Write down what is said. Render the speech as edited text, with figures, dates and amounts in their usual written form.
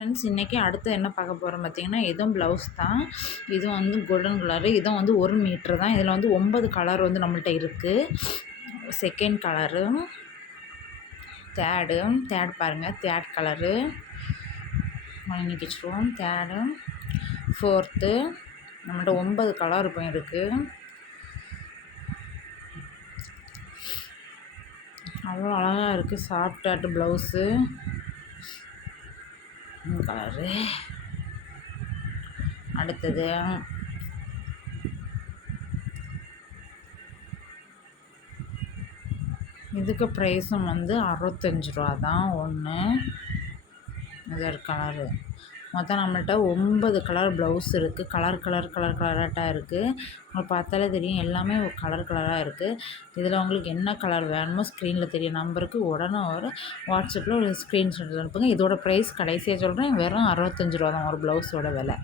Friends இன்றைக்கி அடுத்து என்ன பார்க்க போகிறோம் பார்த்தீங்கன்னா, இதுவும் ப்ளவுஸ் தான். இதுவும் வந்து கோல்டன் கலரு. இதுவும் வந்து 1 மீட்ரு தான். இதில் வந்து 9 கலர் வந்து நம்மள்ட்ட இருக்குது. செகண்ட் கலரு, தேர்ட் பாருங்கள், தேர்ட் கலரு நீக்கி வச்சுருவோம். தேர்டு, ஃபோர்த்து, நம்மள்ட்ட 9 கலர் இப்போ இருக்குது. அவ்வளோ அழகாக இருக்குது. சாஃப்டாட்டு ப்ளவுஸு கலரு. அடுத்தது இதுக்கு ப்ரைஸும் வந்து 65 ரூபா தான் ஒன்று. இது ஒரு கலரு. மொத்தம் நம்மள்ட்ட 9 கலர் ப்ளவுஸ் இருக்குது. கலராட்டாக இருக்குது. உங்களுக்கு பார்த்தாலே தெரியும், எல்லாமே கலராக இருக்குது. இதில் உங்களுக்கு என்ன கலர் வேணுமோ ஸ்க்ரீனில் தெரிய நம்பருக்கு உடனே ஒரு வாட்ஸ்அப்பில் ஒரு ஸ்க்ரீன்ஷாட் அனுப்புங்க. இதோட ப்ரைஸ் கடைசியாக சொல்கிறேன், வெறும் 65 ரூபா தான் ஒரு ப்ளவுஸோட விலை.